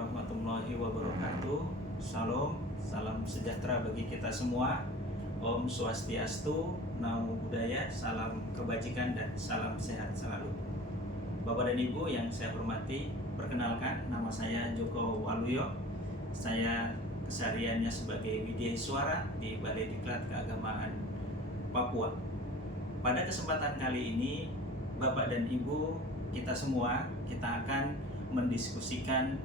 Warahmatullahi wabarakatuh. Salam, salam sejahtera bagi kita semua. Om Swastiastu, Namo Buddhaya, salam kebajikan dan salam sehat selalu. Bapak dan Ibu yang saya hormati, perkenalkan nama saya Joko Waluyo. Saya kesehariannya sebagai widya suara di Balai Diklat Keagamaan Papua. Pada kesempatan kali ini, Bapak dan Ibu, kita semua kita akan mendiskusikan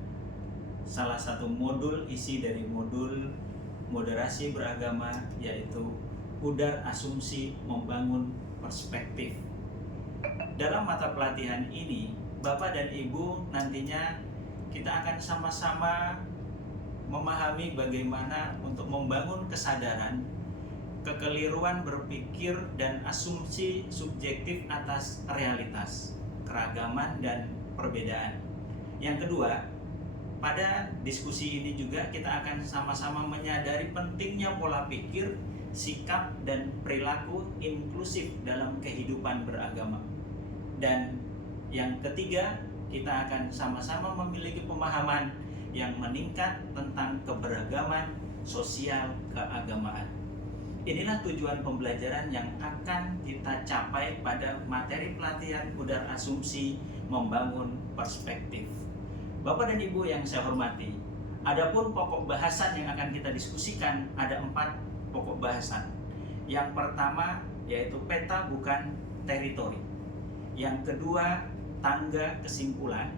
salah satu modul isi dari modul moderasi beragama, yaitu udar asumsi membangun perspektif. Dalam mata pelatihan ini, Bapak dan Ibu nantinya kita akan sama-sama memahami bagaimana untuk membangun kesadaran, kekeliruan berpikir dan asumsi subjektif atas realitas, keragaman dan perbedaan. Yang kedua, pada diskusi ini juga kita akan sama-sama menyadari pentingnya pola pikir, sikap, dan perilaku inklusif dalam kehidupan beragama. Dan yang ketiga, kita akan sama-sama memiliki pemahaman yang meningkat tentang keberagaman sosial keagamaan. Inilah tujuan pembelajaran yang akan kita capai pada materi pelatihan udar asumsi membangun perspektif. Bapak dan Ibu yang saya hormati, adapun pokok bahasan yang akan kita diskusikan ada 4 pokok bahasan. Yang pertama yaitu peta bukan teritori. Yang kedua, tangga kesimpulan.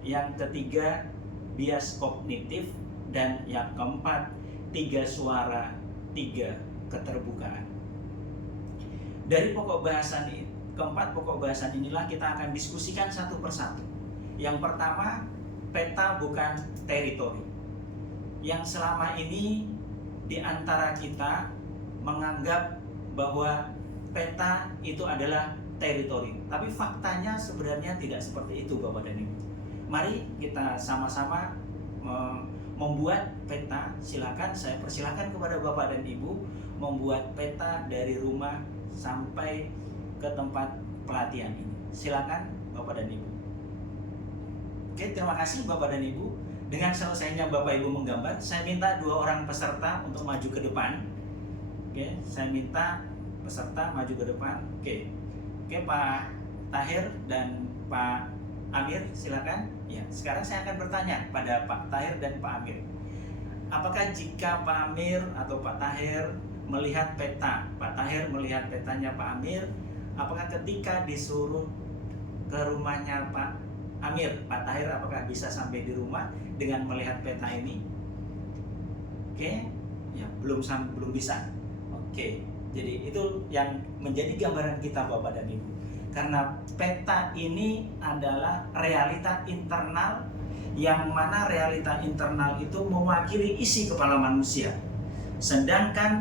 Yang ketiga, bias kognitif. Dan yang keempat, 3 suara, 3 keterbukaan. Dari keempat pokok bahasan inilah kita akan diskusikan satu persatu. Yang pertama, peta bukan teritori. Yang selama ini di antara kita menganggap bahwa peta itu adalah teritori. Tapi faktanya sebenarnya tidak seperti itu, Bapak dan Ibu. Mari kita sama-sama membuat peta. Silakan, saya persilakan kepada Bapak dan Ibu membuat peta dari rumah sampai ke tempat pelatihan ini. Silakan Bapak dan Ibu. Oke, terima kasih Bapak dan Ibu. Dengan selesainya Bapak Ibu menggambar, saya minta 2 orang peserta untuk maju ke depan. Oke, saya minta peserta maju ke depan. Oke, Pak Tahir dan Pak Amir, silakan. Ya, sekarang saya akan bertanya pada Pak Tahir dan Pak Amir. Apakah jika Pak Amir atau Pak Tahir melihat peta, Pak Tahir melihat petanya Pak Amir, apakah ketika disuruh ke rumahnya Pak Amir, Pak Tahir apakah bisa sampai di rumah dengan melihat peta ini? Oke, ya belum bisa. Oke, jadi itu yang menjadi gambaran kita Bapak dan Ibu. Karena peta ini adalah realita internal, yang mana realita internal itu mewakili isi kepala manusia. Sedangkan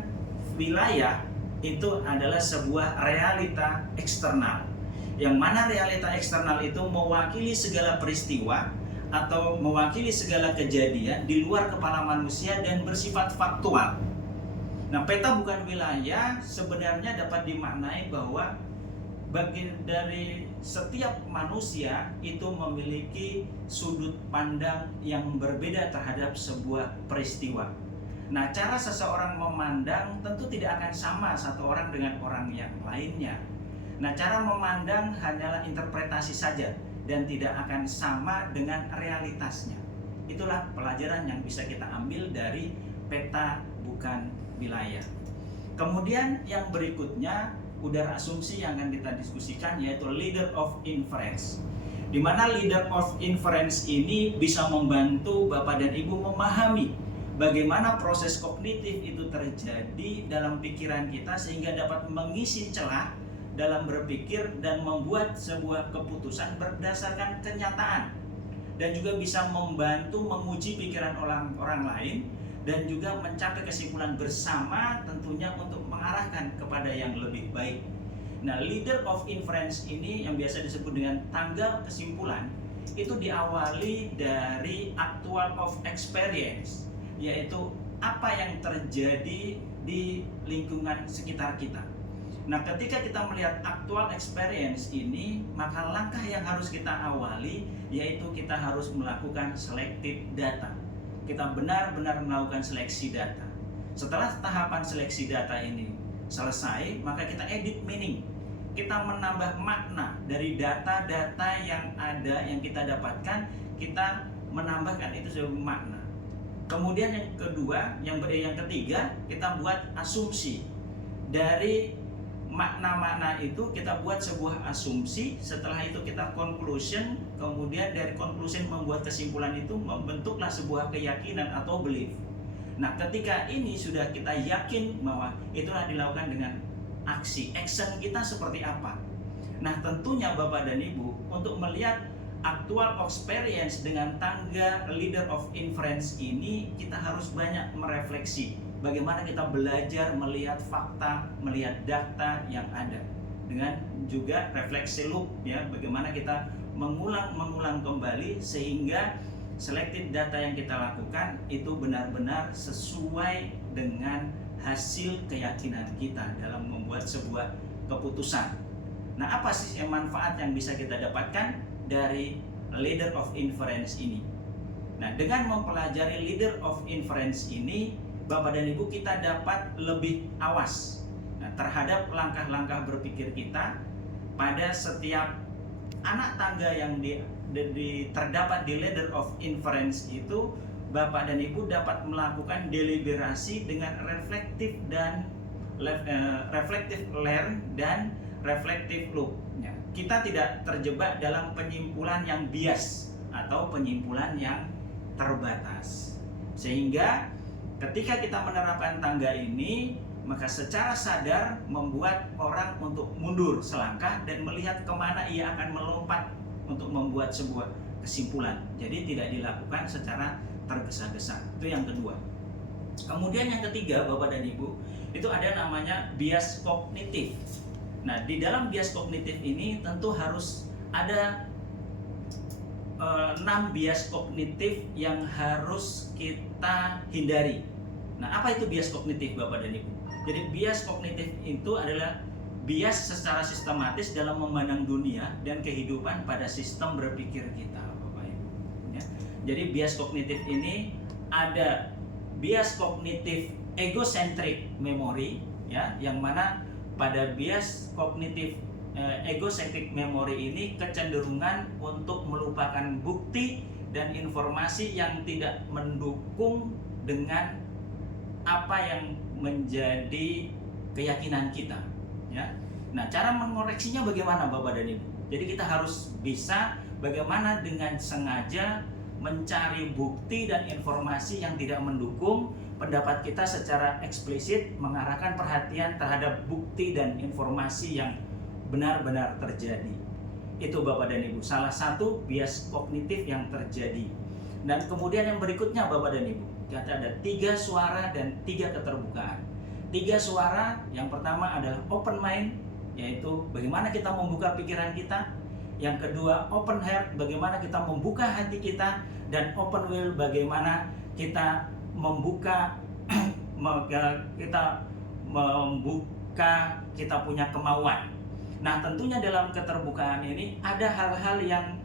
wilayah itu adalah sebuah realita eksternal, yang mana realita eksternal itu mewakili segala peristiwa atau mewakili segala kejadian di luar kepala manusia dan bersifat faktual. Nah, peta bukan wilayah sebenarnya dapat dimaknai bahwa bagian dari setiap manusia itu memiliki sudut pandang yang berbeda terhadap sebuah peristiwa. Nah, cara seseorang memandang tentu tidak akan sama satu orang dengan orang yang lainnya. Nah, cara memandang hanyalah interpretasi saja dan tidak akan sama dengan realitasnya. Itulah pelajaran yang bisa kita ambil dari peta bukan wilayah. Kemudian yang berikutnya, udar asumsi yang akan kita diskusikan yaitu leader of inference. Di mana leader of inference ini bisa membantu Bapak dan Ibu memahami bagaimana proses kognitif itu terjadi dalam pikiran kita sehingga dapat mengisi celah dalam berpikir dan membuat sebuah keputusan berdasarkan kenyataan, dan juga bisa membantu menguji pikiran orang lain dan juga mencapai kesimpulan bersama, tentunya untuk mengarahkan kepada yang lebih baik. Nah, leader of inference ini yang biasa disebut dengan tangga kesimpulan itu diawali dari actual of experience, yaitu apa yang terjadi di lingkungan sekitar kita. Nah, ketika kita melihat actual experience ini, maka langkah yang harus kita awali yaitu kita harus melakukan selective data. Kita benar-benar melakukan seleksi data. Setelah tahapan seleksi data ini selesai, maka kita edit meaning. Kita menambah makna dari data-data yang ada, yang kita dapatkan, kita menambahkan itu sebagai makna. Kemudian yang kedua, yang ketiga, kita buat asumsi. Dari makna-makna itu kita buat sebuah asumsi, setelah itu kita conclusion, kemudian dari conclusion membuat kesimpulan, itu membentuklah sebuah keyakinan atau belief. Nah, ketika ini sudah kita yakin bahwa itulah dilakukan dengan aksi, action kita seperti apa. Nah, tentunya Bapak dan Ibu, untuk melihat actual experience dengan tangga leader of inference ini, kita harus banyak merefleksi bagaimana kita belajar melihat fakta, melihat data yang ada, dengan juga refleksi loop, ya, bagaimana kita mengulang kembali sehingga selected data yang kita lakukan itu benar-benar sesuai dengan hasil keyakinan kita dalam membuat sebuah keputusan. Nah, apa sih manfaat yang bisa kita dapatkan dari leader of inference ini? Nah, dengan mempelajari leader of inference ini, Bapak dan Ibu, kita dapat lebih awas terhadap langkah-langkah berpikir kita pada setiap anak tangga yang terdapat di leader of inference itu. Bapak dan Ibu dapat melakukan deliberasi dengan reflective learn dan reflective loop. Kita tidak terjebak dalam penyimpulan yang bias atau penyimpulan yang terbatas, sehingga ketika kita menerapkan tangga ini, maka secara sadar membuat orang untuk mundur selangkah dan melihat kemana ia akan melompat untuk membuat sebuah kesimpulan. Jadi tidak dilakukan secara tergesa-gesa. Itu yang kedua. Kemudian yang ketiga, Bapak dan Ibu, itu ada namanya bias kognitif. Nah, di dalam bias kognitif ini tentu harus ada 6 bias kognitif yang harus kita hindari. Nah, apa itu bias kognitif, Bapak dan Ibu? Jadi bias kognitif itu adalah bias secara sistematis dalam memandang dunia dan kehidupan pada sistem berpikir kita, Bapak Ibu. Ya. Jadi bias kognitif ini ada bias kognitif egocentric memory, ya, yang mana pada bias kognitif egocentric memory ini kecenderungan untuk melupakan bukti dan informasi yang tidak mendukung dengan apa yang menjadi keyakinan kita, ya. Nah, cara mengoreksinya bagaimana, Bapak dan Ibu? Jadi kita harus bisa bagaimana dengan sengaja mencari bukti dan informasi yang tidak mendukung pendapat kita secara eksplisit, mengarahkan perhatian terhadap bukti dan informasi yang benar-benar terjadi. Itu Bapak dan Ibu, salah satu bias kognitif yang terjadi. Dan kemudian yang berikutnya, Bapak dan Ibu, kita ada 3 suara dan 3 keterbukaan. 3 suara, yang pertama adalah open mind, yaitu bagaimana kita membuka pikiran kita. Yang kedua, open heart, bagaimana kita membuka hati kita. Dan open will, bagaimana kita membuka kita punya kemauan. Nah, tentunya dalam keterbukaan ini ada hal-hal yang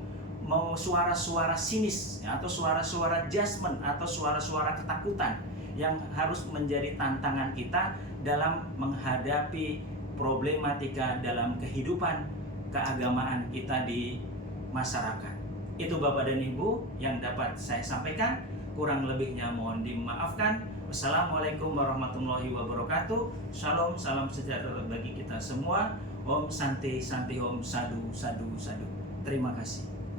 mau suara-suara sinis, ya, atau suara-suara judgment atau suara-suara ketakutan yang harus menjadi tantangan kita dalam menghadapi problematika dalam kehidupan keagamaan kita di masyarakat. Itu Bapak dan Ibu yang dapat saya sampaikan. Kurang lebihnya mohon dimaafkan. Wassalamualaikum warahmatullahi wabarakatuh. Shalom, salam sejahtera bagi kita semua. Om Santi Santi Om Sadu Sadu Sadu. Terima kasih.